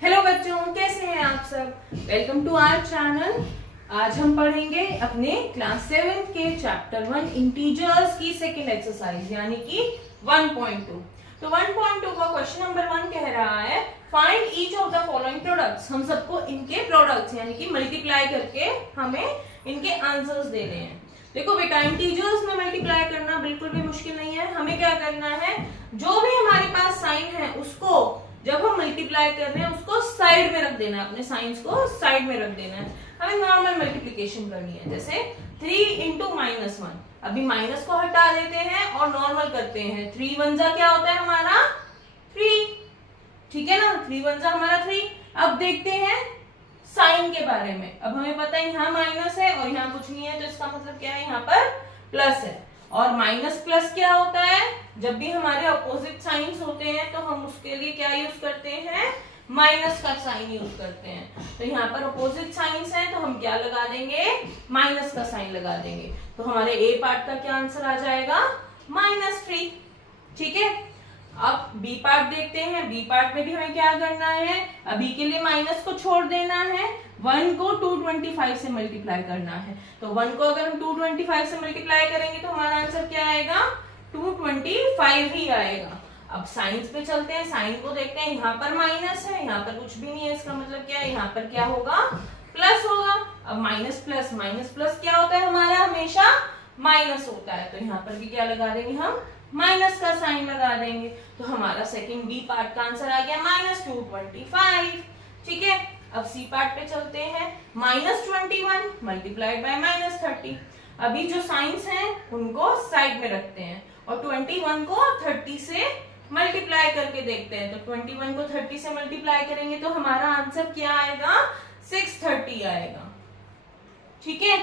Hello बच्चों, कैसे हैं आप सब। Welcome to our channel. आज हम पढ़ेंगे अपने क्लास 7 के चैप्टर 1 इंटीजर्स की सेकेंड एक्सरसाइज यानी कि 1.2। तो 1.2 का क्वेश्चन नंबर 1 कह रहा है find each of the following products. हम सबको इनके प्रोडक्ट्स यानी कि मल्टीप्लाई करके हमें इनके आंसर्स देने हैं। देखो बेटा, इंटीजर्स में मल्टीप्लाई करना बिल्कुल भी मुश्किल नहीं है। हमें क्या करना है, जो भी हमारे पास साइन है उसको जब हम मल्टीप्लाई कर रहे हैं उसको साइड में रख देना है, अपने साइंस को साइड में रख देना है। हमें नॉर्मल मल्टीप्लिकेशन करनी है, जैसे 3 इंटू -1। अभी माइनस को हटा देते हैं और नॉर्मल करते हैं। 3 1 जा क्या होता है हमारा 3, ठीक है ना। 3 1 जा हमारा 3। अब देखते हैं साइन के बारे में। अब हमें पता है यहाँ माइनस है और यहाँ कुछ नहीं है, तो इसका मतलब क्या है, यहाँ पर प्लस है। और माइनस प्लस क्या होता है, जब भी हमारे अपोजिट साइंस होते हैं तो हम उसके लिए क्या यूज करते हैं, माइनस का साइन यूज करते हैं। तो यहाँ पर अपोजिट साइंस है तो हम क्या लगा देंगे, माइनस का साइन लगा देंगे। तो हमारे ए पार्ट का क्या आंसर आ जाएगा, -3, ठीक है। अब बी पार्ट देखते हैं। बी पार्ट में भी हमें क्या करना है, अभी के लिए माइनस को छोड़ देना है, 1 को 225 से मल्टीप्लाई करना है। तो 1 को अगर हम 225 से मल्टीप्लाई करेंगे तो हमारा आंसर क्या आएगा, 225 ही आएगा। अब साइंस पे चलते हैं, साइन को देखते हैं। यहाँ पर माइनस है, यहाँ पर कुछ भी नहीं है, इसका मतलब क्या है, यहाँ पर क्या होगा, प्लस होगा। अब माइनस प्लस क्या होता है हमारा, हमेशा माइनस होता है। तो यहाँ पर भी क्या लगा देंगे, हम माइनस का साइन लगा देंगे। तो हमारा सेकंड बी पार्ट का आंसर आ गया -225, ठीक है। अब सी पार्ट पे चलते हैं। -21 मल्टीप्लाइड बाय -30। अभी जो साइंस हैं उनको साइड में रखते हैं और 21 को 30 से मल्टीप्लाई करके देखते हैं। तो 21 को 30 से मल्टीप्लाई करेंगे तो हमारा आंसर क्या आएगा, 630 आएगा, ठीक है।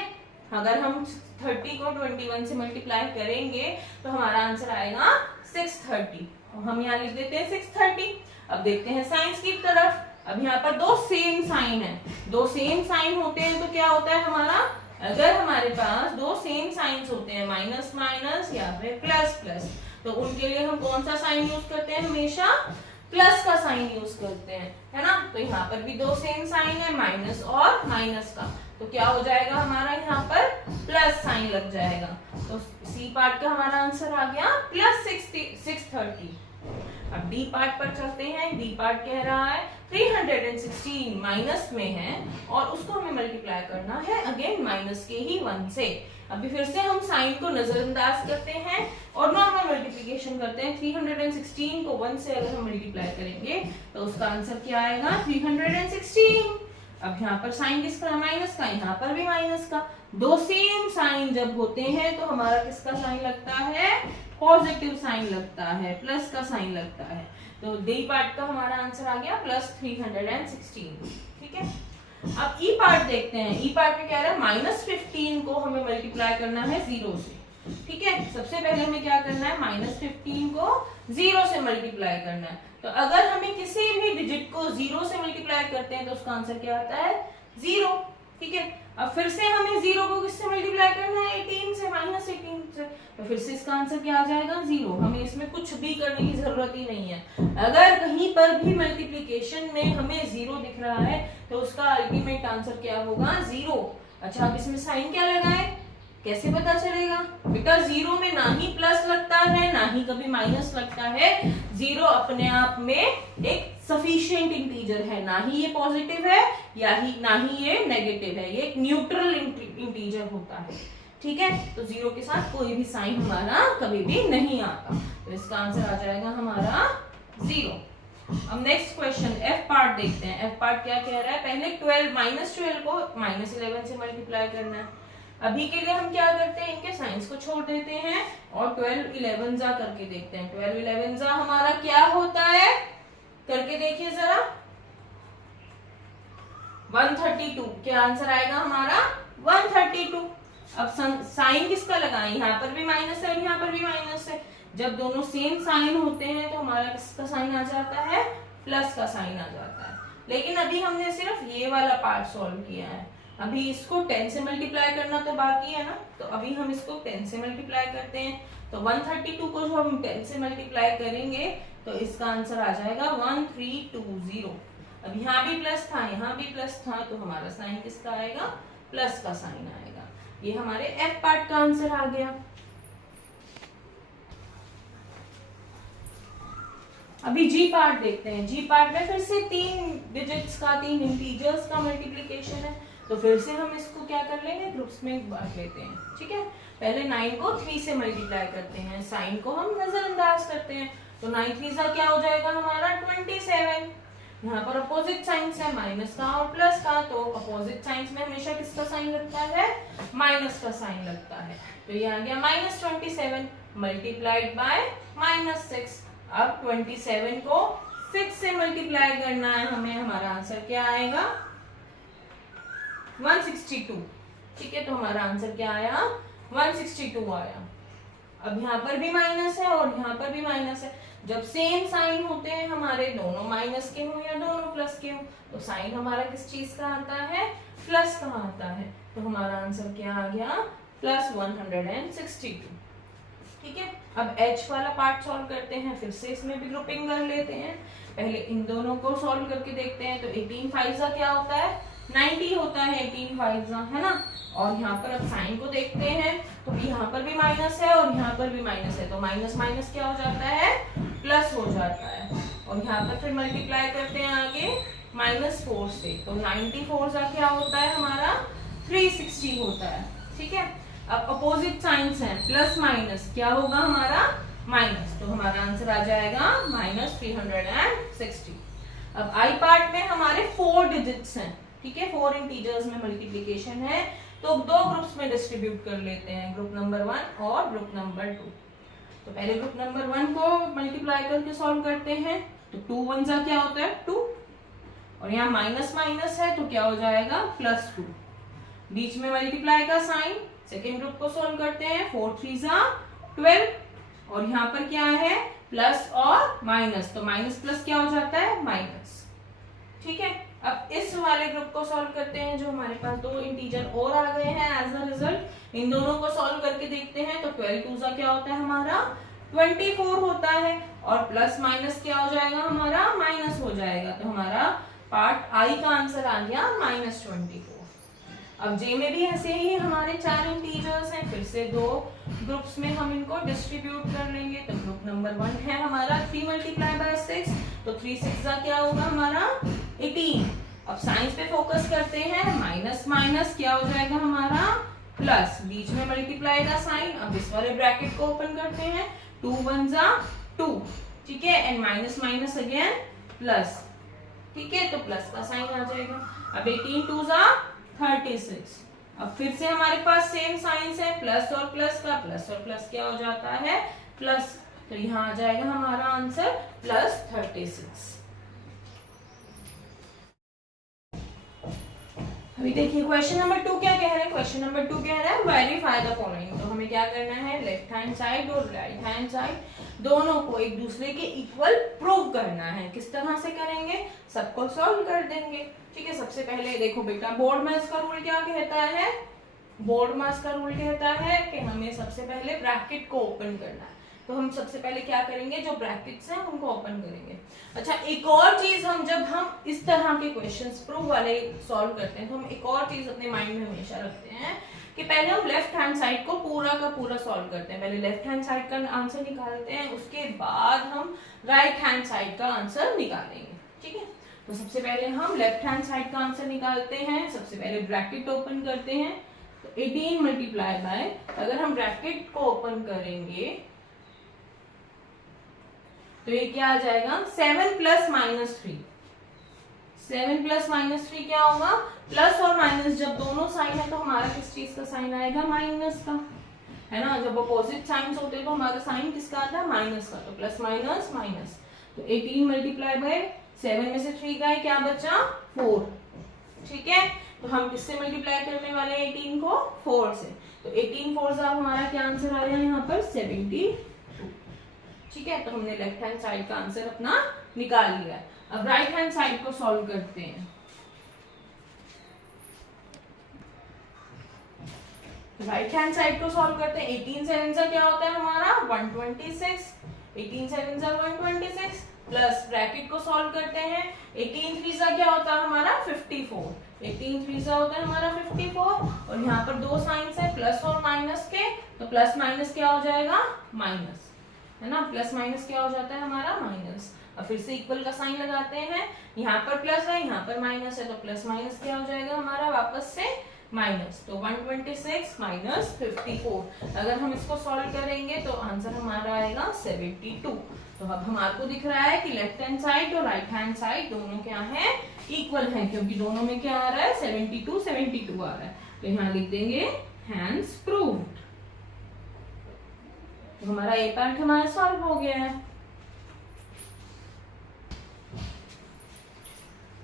अगर हम 30 को 21 से मल्टीप्लाई करेंगे तो हमारा आंसर आएगा 630। हम यहाँ लिख देते हैं 630। अब देखते हैं साइंस की तरफ। अब यहाँ पर दो सेम साइन है, दो सेम साइन होते हैं तो क्या होता है हमारा, अगर हमारे पास दो सेम साइंस होते हैं, माइनस माइनस या फिर प्लस प्लस, तो उनके लिए हम कौन सा साइन यूज करते हैं, हमेशा प्लस का साइन यूज करते हैं, है ना। तो यहाँ पर भी दो सेम साइन है, माइनस और माइनस का, तो क्या हो जाएगा हमारा, यहाँ पर प्लस साइन लग जाएगा। तो सी पार्ट का हमारा आंसर आ गया +630। अब डी पार्ट पर चलते हैं। डी पार्ट कह रहा है 316 माइनस में है और उसको हमें मल्टीप्लाई करना है अगेन माइनस के ही 1 से। अभी फिर से हम साइन को नजरअंदाज करते हैं और नॉर्मल मल्टीप्लिकेशन करते हैं। 316 को 1 से अगर हम मल्टीप्लाई करेंगे तो उसका आंसर क्या आएगा, 316। अब यहाँ पर साइन किसका, माइनस का, यहाँ पर भी माइनस का। दो सेम साइन जब होते हैं तो हमारा किसका साइन लगता है, पॉजिटिव साइन लगता है, प्लस का साइन लगता है। तो डी पार्ट का हमारा आंसर आ गया +316, ठीक है। अब ई पार्ट देखते हैं। ई पार्ट में क्या है, -15 को हमें मल्टीप्लाई करना है 0 से, ठीक है। सबसे पहले हमें क्या करना है, -15 को 0 से मल्टीप्लाई करना है। तो अगर हमें किसी भी डिजिट को 0 से मल्टीप्लाई करते हैं तो उसका आंसर क्या आता है, 0, ठीक है। अब फिर से हमें 0 को किससे मल्टीप्लाई करना है, 18 से, -18 से, तो फिर से इसका आंसर क्या आ जाएगा, 0। हमें इसमें कुछ भी करने की जरूरत ही नहीं है। अगर कहीं पर भी मल्टीप्लिकेशन में हमें 0 दिख रहा है तो उसका अल्टीमेट आंसर क्या होगा, 0। अच्छा, अब इसमें साइन क्या लगाए, कैसे पता चलेगा बेटा, 0 में ना ही प्लस लगता है ना ही कभी माइनस लगता है। 0 अपने आप में एक सफिशिएंट इंटीजर है, ना ही ये पॉजिटिव है ना ही ये नेगेटिव है, ये एक न्यूट्रल इंटीजर होता है, ठीक है। तो 0 के साथ कोई भी साइन हमारा कभी भी नहीं आता, तो इसका आंसर आ जाएगा हमारा 0। अब नेक्स्ट क्वेश्चन एफ पार्ट देखते हैं। एफ पार्ट क्या कह रहा है, पहले 12 को -11 से मल्टीप्लाई करना है। अभी के लिए हम क्या करते हैं, इनके साइंस को छोड़ देते हैं और 12 11 जा करके देखते हैं। 12 11 जा हमारा क्या होता है, करके देखिए जरा, 132। क्या आंसर आएगा हमारा, 132। अब साइन किसका लगाएं, यहाँ पर भी माइनस है और यहाँ पर भी माइनस है। जब दोनों सेम साइन होते हैं तो हमारा किसका साइन आ जाता है, प्लस का साइन आ जाता है। लेकिन अभी हमने सिर्फ ये वाला पार्ट सॉल्व किया है, अभी इसको 10 से मल्टीप्लाई करना तो बाकी है ना। तो अभी हम इसको 10 से मल्टीप्लाई करते हैं। तो 132 को जो हम 10 से मल्टीप्लाई करेंगे तो इसका आंसर आ जाएगा 1320। अब यहाँ भी प्लस था, यहाँ भी प्लस था, तो हमारा साइन किसका आएगा? प्लस का साइन आएगा। ये हमारे एफ पार्ट का आंसर आ गया। अभी जी पार्ट देखते हैं। जी पार्ट में फिर से 3 डिजिट्स का, 3 इंटीजर्स का मल्टीप्लिकेशन है, तो फिर से हम इसको क्या कर लेंगे? ग्रुप्स में बांट लेते हैं। ठीक है, पहले 9 को 3 से मल्टीप्लाई करते हैं, साइन को हम नजरअंदाज करते हैं, तो 9 3 क्या हो जाएगा हमारा? 27। यहाँ पर अपोजिट साइंस है, माइनस का और प्लस का, तो अपोजिट साइंस में हमेशा किसका साइन लगता है? माइनस का साइन लगता है। तो ये आ गया -27 मल्टीप्लाइड बाय -6। अब 27 को 6 से मल्टीप्लाई करना है हमें, हमारा आंसर क्या आएगा? 162। ठीक है, तो हमारा आंसर क्या आया? 162 आया। अब यहाँ पर भी माइनस है और यहाँ पर भी माइनस है। जब सेम साइन होते हैं हमारे, दोनों माइनस के हो या दोनों प्लस के हो, तो साइन हमारा किस चीज का आता है? प्लस का आता है। तो हमारा आंसर क्या आ गया? +162। ठीक है, अब h वाला पार्ट सॉल्व करते हैं, फिर से इसमें भी ग्रुपिंग कर लेते हैं। पहले इन दोनों को सॉल्व करके देखते हैं। तो 18 5 क्या होता है? 90 होता है 18 5, है ना। और यहाँ पर अब साइन को देखते हैं, तो यहाँ पर भी माइनस है और यहाँ पर भी माइनस है, तो माइनस माइनस क्या हो जाता है? प्लस हो जाता है। और यहाँ पर फिर मल्टीप्लाई करते हैं आगे -4 से, तो 94 क्या होता है हमारा? 360 होता है। ठीक है, अब अपोजिट साइंस है, प्लस माइनस क्या होगा हमारा? माइनस, तो हमारा आंसर आ जाएगा -360। अब आई पार्ट में हमारे 4 डिजिट्स हैं। ठीक है, 4 इंटीजर्स में मल्टीप्लिकेशन है, तो 2 ग्रुप्स में डिस्ट्रीब्यूट कर लेते हैं, ग्रुप नंबर 1 और ग्रुप नंबर 2। तो पहले ग्रुप नंबर 1 को मल्टीप्लाई करके सॉल्व करते हैं। तो 2 1 क्या होता है? 2, और यहाँ माइनस माइनस है, तो क्या हो जाएगा? +2। बीच में मल्टीप्लाई का साइन। सेकेंड ग्रुप को सॉल्व करते हैं, 4 3 12, और यहाँ पर क्या है? प्लस और माइनस, तो माइनस प्लस क्या हो जाता है? माइनस। ठीक है, अब इस वाले ग्रुप को सॉल्व करते हैं, जो हमारे पास 2 इंटीजर और आ गए हैं एज अ रिजल्ट। इन दोनों को सॉल्व करके देखते हैं, तो 12 2 क्या होता है हमारा? 24 होता है, और प्लस माइनस क्या हो जाएगा हमारा? माइनस हो जाएगा। तो हमारा पार्ट आई का आंसर आ गया -24। अब जे में भी ऐसे ही हमारे 4 इंटीजर्स हैं, फिर से 2 ग्रुप्स में हम इनको डिस्ट्रीब्यूट कर लेंगे। तो ग्रुप नंबर 1 है हमारा 3 × 6, तो 3 6 क्या होगा हमारा? 18। अब साइंस पे फोकस करते हैं, माइनस माइनस क्या हो जाएगा हमारा? प्लस, बीच में मल्टीप्लाई का साइन। अब इस वाले ब्रैकेट को ओपन करते हैं, 2 1 2, ठीक है, and minus minus again plus. ठीक है, तो प्लस का साइन आ जाएगा। अब 18 2 36। अब फिर से हमारे पास सेम साइंस है, प्लस और प्लस का, प्लस और प्लस क्या हो जाता है? प्लस। तो यहाँ आ जाएगा हमारा आंसर +36। अभी देखिए क्वेश्चन नंबर 2 क्या कह रहा है। क्वेश्चन नंबर 2 कह रहा है वेरीफाई द फॉलोइंग। तो हमें क्या करना है? लेफ्ट हैंड साइड और राइट हैंड साइड दोनों को एक दूसरे के इक्वल प्रूव करना है। किस तरह से करेंगे? सबको सॉल्व कर देंगे। ठीक है, सबसे पहले देखो बेटा, बोर्ड मास का रूल क्या कहता है? बोर्ड मास का रूल कहता है कि हमें सबसे पहले ब्रैकेट को ओपन करना है। तो हम सबसे पहले क्या करेंगे? जो ब्रैकेट्स हैं उनको ओपन करेंगे। अच्छा, एक और चीज, हम जब हम इस तरह के क्वेश्चंस प्रूव वाले सॉल्व करते हैं, तो हम एक और चीज अपने माइंड में हमेशा रखते हैं कि पहले हम लेफ्ट हैंड साइड को पूरा का पूरा सॉल्व करते हैं। पहले लेफ्ट हैंड साइड का आंसर निकालते हैं, उसके बाद हम राइट हैंड साइड का आंसर निकालेंगे। ठीक है, तो सबसे पहले हम लेफ्ट हैंड साइड का आंसर निकालते हैं। सबसे पहले ब्रैकेट ओपन करते हैं, तो 18 मल्टीप्लाई बाय, अगर हम ब्रैकेट को ओपन करेंगे तो ये क्या आ जाएगा? 7 + -3। 7 + -3 क्या होगा? प्लस और माइनस जब दोनों साइन है तो हमारा किस चीज का साइन आएगा? माइनस का, है ना। जब अपोजिट साइंस होते हैं तो हमारा साइन किसका आता है? माइनस का। तो प्लस माइनस माइनस, तो 18 मल्टीप्लाई बाय 7 में से 3 गए, क्या बचा? 4। ठीक है, तो हम किससे मल्टीप्लाई करने वाले हैं 18 को? 4 से। तो 18 4 हमारा क्या आंसर आया यहाँ पर? 72। ठीक है, तो हमने लेफ्ट हैंड साइड का आंसर अपना निकाल लिया। अब राइट हैंड साइड को सॉल्व करते हैं। राइट हैंड साइड को सॉल्व करते हैं। 18 7 क्या होता है हमारा? 126। 18 7 126, प्लस ब्रैकेट को सॉल्व करते हैं। 18 3 सा क्या होता है हमारा 54, 18 3 सा होता है हमारा 54, और यहाँ पर दो साइंस है प्लस और माइनस के, तो प्लस माइनस क्या हो जाएगा माइनस, है ना, प्लस माइनस क्या हो जाता है हमारा माइनस। अब फिर से इक्वल का साइन लगाते हैं, यहाँ पर प्लस है यहाँ पर माइनस है, तो प्लस माइनस क्या हो जाएगा हमारा वापस से माइनस, तो 126 माइनस 54। अगर हम इसको सॉल्व करेंगे तो आंसर हमारा आएगा 72। तो अब हमारे को दिख रहा है कि लेफ्ट हैंड साइड और राइट हैंड साइड दोनों क्या है इक्वल है, क्योंकि दोनों में क्या आ रहा है 72 72 आ रहा है। तो यहाँ लिख देंगे हैंस प्रूव्ड। तो हमारा ए पार्ट हमारा सॉल्व हो गया है।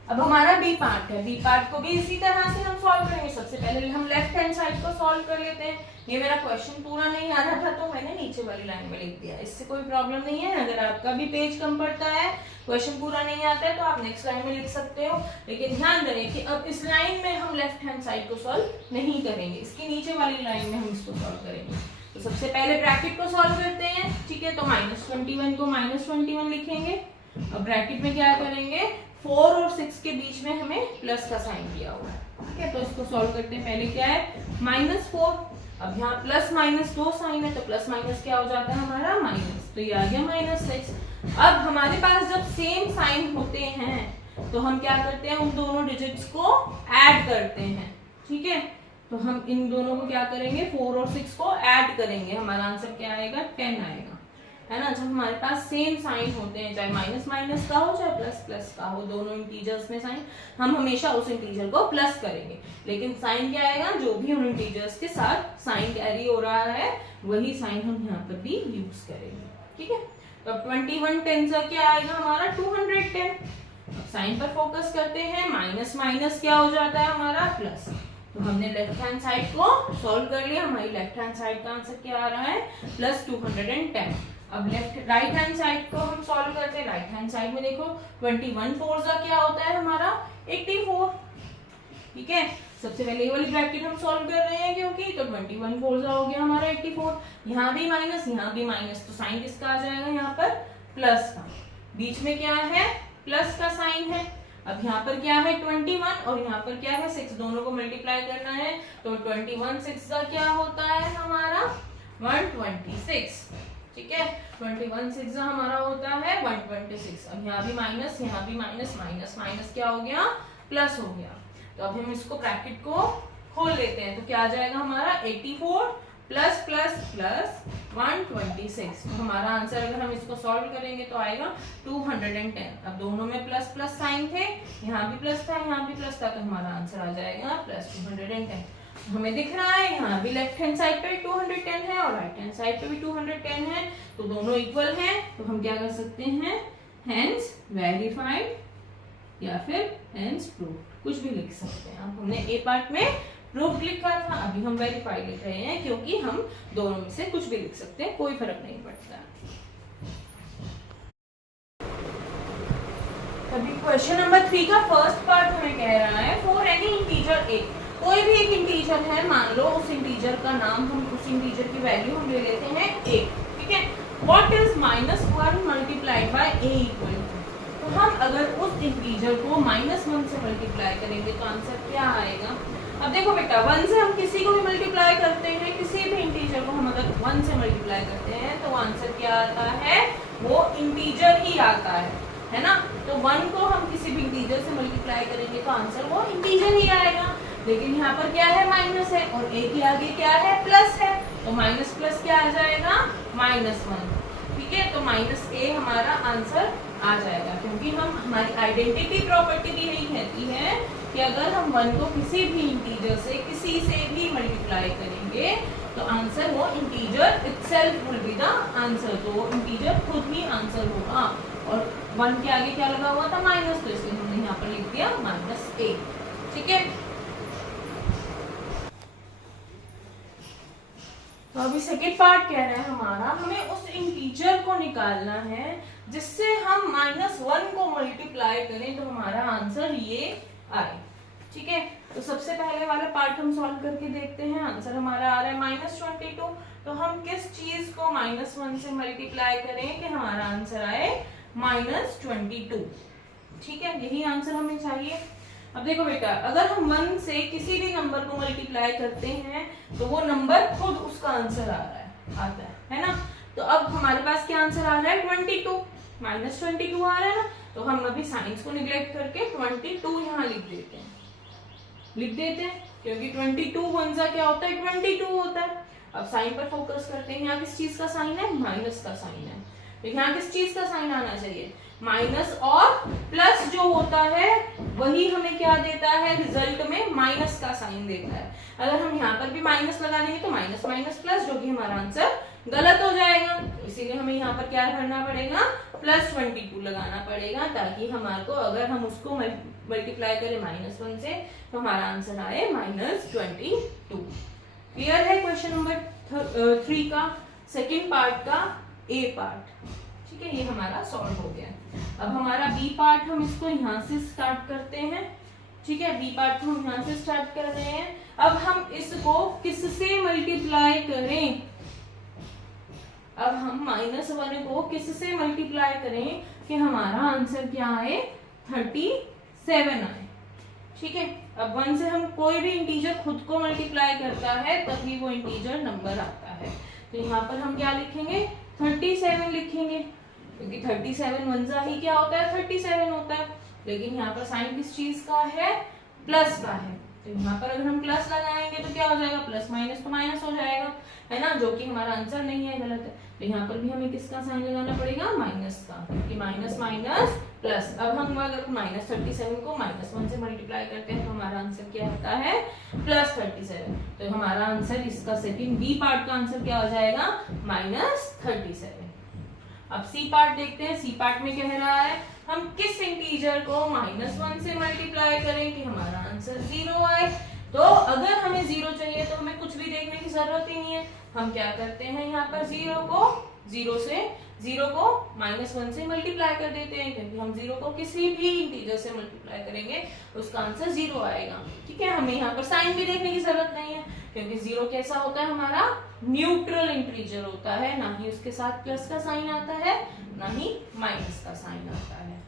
अब हमारा बी पार्ट है, बी पार्ट को भी इसी तरह से हम सॉल्व करेंगे। सबसे पहले हम लेफ्ट हैंड साइड को सॉल्व कर लेते हैं। ये मेरा क्वेश्चन पूरा नहीं आ रहा था तो मैंने नीचे वाली लाइन में लिख दिया, इससे कोई प्रॉब्लम नहीं है। अगर आपका भी पेज कम पड़ता है, क्वेश्चन पूरा नहीं आता है, तो आप नेक्स्ट लाइन में लिख सकते हो। लेकिन ध्यान दें कि अब इस लाइन में हम लेफ्ट हैंड साइड को सॉल्व नहीं करेंगे, इसकी नीचे वाली लाइन में हम इसको सॉल्व करेंगे। तो सबसे पहले ब्रैकेट को सॉल्व करते हैं, ठीक है। तो -21 को -21 लिखेंगे। अब ब्रैकेट में क्या करेंगे, 4 और 6 के बीच में हमें प्लस का साइन दिया हुआ है, ठीक है। तो इसको सॉल्व करते हैं। पहले क्या है -4, अब यहाँ प्लस माइनस दो साइन है, तो प्लस माइनस क्या हो जाता है हमारा माइनस, तो ये आ गया -6। अब हमारे पास जब सेम साइन होते हैं तो हम क्या करते हैं, उन दोनों डिजिट्स को ऐड करते हैं, ठीक है। तो हम इन दोनों को क्या करेंगे, 4 और 6 को ऐड करेंगे, हमारा आंसर क्या आएगा 10 आएगा, है ना। जब हमारे पास सेम साइन होते हैं, चाहे माइनस माइनस का हो चाहे प्लस प्लस का हो, दोनों इंटीजर्स में साइन, हम हमेशा उस इंटीजर को प्लस करेंगे। लेकिन साइन क्या आएगा, जो भी उन इंटीजर्स के साथ साइन कैरी हो रहा है वही साइन हम यहाँ पर भी यूज करेंगे, ठीक है। तो 21 10 सा क्या आएगा हमारा 210। अब साइन पर फोकस करते हैं, माइनस माइनस क्या हो जाता है हमारा प्लस। तो हमने लेफ्ट हैंड साइड को सॉल्व कर लिया, हमारी लेफ्ट हैंड साइड का आंसर क्या आ रहा है +210। अब लेफ्ट राइट हैंड साइड को हम सॉल्व करते हैं। राइट हैंड साइड में देखो 21 4 का क्या होता है हमारा 84, ठीक है। सबसे पहले ये वाली ब्रैकेट हम सॉल्व कर रहे हैं क्योंकि, तो 21 4 का हो गया हमारा 84। यहाँ भी माइनस यहाँ भी माइनस, तो साइन किसका आ जाएगा यहाँ पर प्लस का, बीच में क्या है प्लस का साइन है। अब यहाँ पर क्या है 21 और यहाँ पर क्या है 6, दोनों को मल्टीप्लाई करना है। तो 21 6 का क्या होता है हमारा 126, ठीक है। 21 6 हमारा होता है 126। अब यहाँ भी माइनस यहाँ भी माइनस, माइनस माइनस क्या हो गया प्लस हो गया। तो अब हम इसको ब्रैकेट को खोल लेते हैं, तो क्या आ जाएगा हमारा 84 प्लस प्लस प्लस 126। तो हमारा आंसर अगर हम इसको सॉल्व करेंगे तो आएगा 210। अब दोनों में प्लस प्लस साइन थे, यहाँ भी प्लस था यहाँ भी प्लस था, तो हमारा आंसर आ जाएगा +210। हमें दिख रहा है यहाँ भी लेफ्ट हैंड साइड पे 210 है और राइट हैंड साइड पे भी 210 है, तो दोनों इक्वल हैं। तो हम क्या कर सकते हैं, हेंस वेरीफाइड या फिर हेंस प्रूव्ड, कुछ भी लिख सकते हैं। अब हमने ए पार्ट में प्रूव्ड लिखा था, अभी हम वेरीफाइड लिख रहे हैं क्योंकि हम दोनों में से कुछ भी लिख सकते हैं, कोई फर्क नहीं पड़ता। अभी क्वेश्चन नंबर 3 का फर्स्ट पार्ट हमें कह रहा है फॉर एनी इंटीजर ए, कोई भी एक इंटीजर है, मान लो उस इंटीजर का नाम, हम उस इंटीजर की वैल्यू हम ले लेते हैं a, ठीक है। What is -1 multiplied by a equal to, तो हम अगर उस इंटीजर को -1 से मल्टीप्लाई करेंगे तो आंसर क्या आएगा। अब देखो बेटा 1 से हम किसी को भी मल्टीप्लाई करते हैं, किसी भी इंटीजर को हम अगर 1 से मल्टीप्लाई करते हैं तो आंसर क्या आता है, वो इंटीजर ही आता है ना। तो 1 को हम किसी भी इंटीजर से मल्टीप्लाई करेंगे तो आंसर वो इंटीजर ही आएगा। लेकिन यहाँ पर क्या है माइनस है और a के आगे क्या है प्लस है, तो माइनस प्लस क्या आ जाएगा -1, ठीक है। तो -a हमारा आंसर आ जाएगा, क्योंकि हम हमारी आइडेंटिटी प्रॉपर्टी भी यही कहती है कि अगर हम 1 को किसी भी इंटीजर से किसी से भी मल्टीप्लाई करेंगे तो आंसर वो integer itself will be the answer, तो वो इंटीजर खुद ही आंसर होगा। और 1 के आगे क्या लगा हुआ था माइनस, तो इसलिए हमने यहाँ पर लिख दिया -a, ठीक है। तो अभी सेकेंड पार्ट कह रहे हैं हमारा, हमें उस इंटीजर को निकालना है जिससे हम -1 को मल्टीप्लाई करें तो हमारा आंसर ये आए, ठीक है। तो सबसे पहले वाला पार्ट हम सॉल्व करके देखते हैं। आंसर हमारा आ रहा है -22, तो हम किस चीज को -1 से मल्टीप्लाई करें कि हमारा आंसर आए -22। ठीक है, यही आंसर हमें चाहिए। अब देखो बेटा, अगर हम 1 से किसी भी नंबर को मल्टीप्लाई करते हैं तो वो नंबर खुद उसका आंसर आता है ना। तो अब हमारे पास क्या आंसर आ रहा है, 22, -22 आ रहा है ना। तो हम अभी साइंस को निग्लेक्ट करके 22 यहाँ लिख देते हैं, क्योंकि 22 वन जा क्या होता है, 22 होता है। अब साइन पर फोकस करते हैं। यहाँ किस चीज का साइन है, माइनस का साइन है। तो यहाँ किस चीज का साइन आना चाहिए, माइनस, और प्लस जो होता है वही हमें क्या देता है, रिजल्ट में माइनस का साइन देता है। अगर हम यहाँ पर भी माइनस लगा देंगे तो माइनस माइनस प्लस, जो कि हमारा आंसर गलत हो जाएगा। तो इसीलिए हमें यहाँ पर क्या करना पड़ेगा, +22 लगाना पड़ेगा, ताकि हमारे को, अगर हम उसको मल्टीप्लाई करें -1 से, तो हमारा आंसर आए -22। क्लियर है क्वेश्चन नंबर 3 का सेकेंड पार्ट का ए पार्ट। ठीक है, ये हमारा सॉल्व हो गया। अब हमारा बी पार्ट, हम इसको यहाँ से स्टार्ट करते हैं। ठीक है, बी पार्ट को हम यहाँ से स्टार्ट कर रहे हैं। अब हम इसको किससे मल्टीप्लाई करें, अब हम -1 को किससे मल्टीप्लाई करें कि हमारा आंसर क्या आए, 37 आए। ठीक है, अब 1 से हम कोई भी इंटीजर खुद को मल्टीप्लाई करता है तभी वो इंटीजर नंबर आता है। तो यहाँ पर हम क्या लिखेंगे, 37 लिखेंगे, क्योंकि 37 वन जा ही क्या होता है, 37 होता है। लेकिन यहाँ पर साइन किस चीज का है, प्लस का है। तो यहाँ पर अगर हम प्लस लगाएंगे तो क्या हो जाएगा, प्लस माइनस तो माइनस हो जाएगा, है ना, जो कि हमारा आंसर नहीं है, गलत है। तो यहाँ पर भी हमें किसका साइन लगाना पड़ेगा, माइनस का, क्योंकि माइनस माइनस प्लस। अब हम अगर -37 को -1 से मल्टीप्लाई करते हैं तो हमारा आंसर क्या होता है, +37। तो हमारा आंसर, इसका सेकंड बी पार्ट का आंसर क्या हो जाएगा, -37। अब सी पार्ट देखते हैं। सी पार्ट में कह रहा है हम किस इंटीजर को -1 से मल्टीप्लाई करें कि हमारा आंसर 0 आए। तो अगर हमें 0 चाहिए तो हमें कुछ भी देखने की जरूरत ही नहीं है। हम क्या करते हैं, यहाँ पर 0 को -1 से मल्टीप्लाई कर देते हैं, क्योंकि हम 0 को किसी भी इंटीजर से मल्टीप्लाई करेंगे उसका आंसर 0 आएगा। ठीक है, हमें यहाँ पर साइन भी देखने की जरूरत नहीं है, क्योंकि 0 कैसा होता है, हमारा न्यूट्रल इंटीजर होता है, ना ही उसके साथ प्लस का साइन आता है, ना ही माइनस का साइन आता है।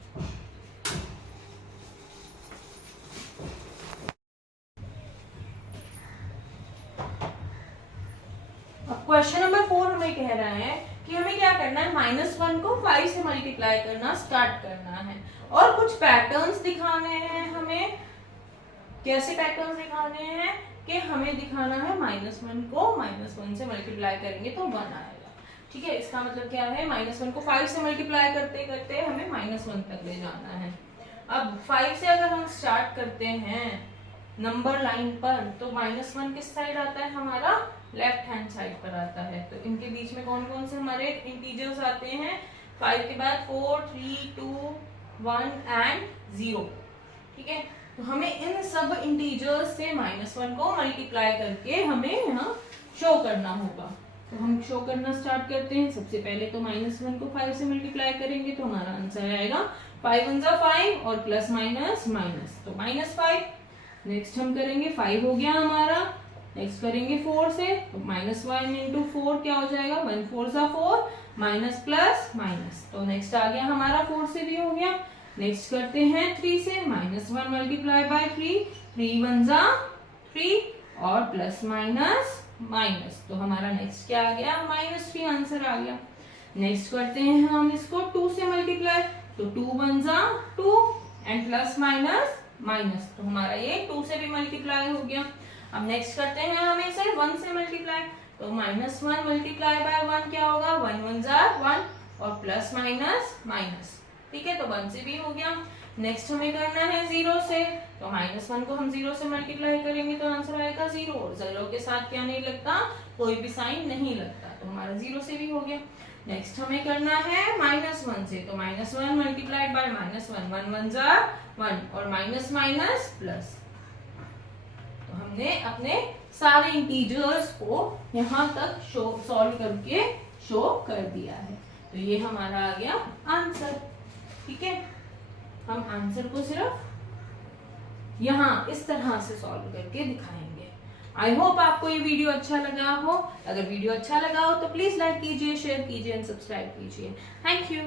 अब क्वेश्चन नंबर 4 हमें कह रहा है कि हमें क्या करना है, -1 को 5 से मल्टीप्लाई करना स्टार्ट करना है, और कुछ पैटर्न्स दिखाने हैं हमें। कैसे पैटर्न्स दिखाने हैं कि हमें दिखाना है -1 को -1 से मल्टीप्लाई करेंगे तो 1 आएगा। ठीक है, इसका मतलब क्या है, -1 को 5 से मल्टीप्लाई करते करते हमें -1 तक ले जाना है। अब 5 से अगर हम स्टार्ट करते हैं नंबर लाइन पर, तो -1 किस साइड आता है, हमारा लेफ्ट हैंड साइड पर आता है। तो इनके बीच में कौन कौन से हमारे इंटीजर्स आते हैं, 5 के बाद 4, 3, 2, 1 एंड 0। ठीक है, तो हमें इन सब इंटीजर्स से -1 को मल्टीप्लाई करके हमें यहाँ शो करना होगा। तो हम शो करना स्टार्ट करते हैं। सबसे पहले तो -1 को 5 से मल्टीप्लाई करेंगे तो हमारा आंसर आएगा 5 1 जा 5 और प्लस माइनस माइनस, तो -5। नेक्स्ट हम करेंगे 5 हो गया हमारा, नेक्स्ट करेंगे 4 से, तो -1 इंटू 4 क्या हो जाएगा, 1 4 जा 4 माइनस प्लस माइनस, तो नेक्स्ट आ गया हमारा 4 से भी हो गया। नेक्स्ट करते हैं 3 से, -1 मल्टीप्लाई बाय 3, 3 1 जा 3 और प्लस माइनस माइनस, तो हमारा नेक्स्ट क्या आ गया, -3 आंसर आ गया। नेक्स्ट करते हैं हम इसको 2 से मल्टीप्लाई, तो 2 1 जा 2 एंड प्लस माइनस माइनस, तो हमारा ये 2 से भी मल्टीप्लाई हो गया। अब नेक्स्ट करते हैं हम इसे 1 से मल्टीप्लाई, तो -1 मल्टीप्लाई बाय 1 क्या होगा, 1 1 जा 1 और प्लस माइनस माइनस, ठीक है, तो 1 से भी हो गया। नेक्स्ट हमें करना है 0 से, तो -1 को हम 0 से मल्टीप्लाई करेंगे तो आंसर आएगा 0, और 0 के साथ क्या नहीं लगता, कोई भी साइन नहीं लगता, तो हमारा 0 से भी हो गया। नेक्स्ट हमें करना है -1 से, तो -1 मल्टीप्लाइड बाय -1, 1 1 जा 1 और माइनस माइनस प्लस, तो हमने अपने सारे इंटीजर्स को यहाँ तक सॉल्व करके शो कर दिया है, तो ये हमारा आ गया आंसर। ठीक है, हम आंसर को सिर्फ यहाँ इस तरह से सॉल्व करके दिखाएंगे। आई होप आपको ये वीडियो अच्छा लगा हो। अगर वीडियो अच्छा लगा हो तो प्लीज लाइक कीजिए, शेयर कीजिए एंड सब्सक्राइब कीजिए। Thank you.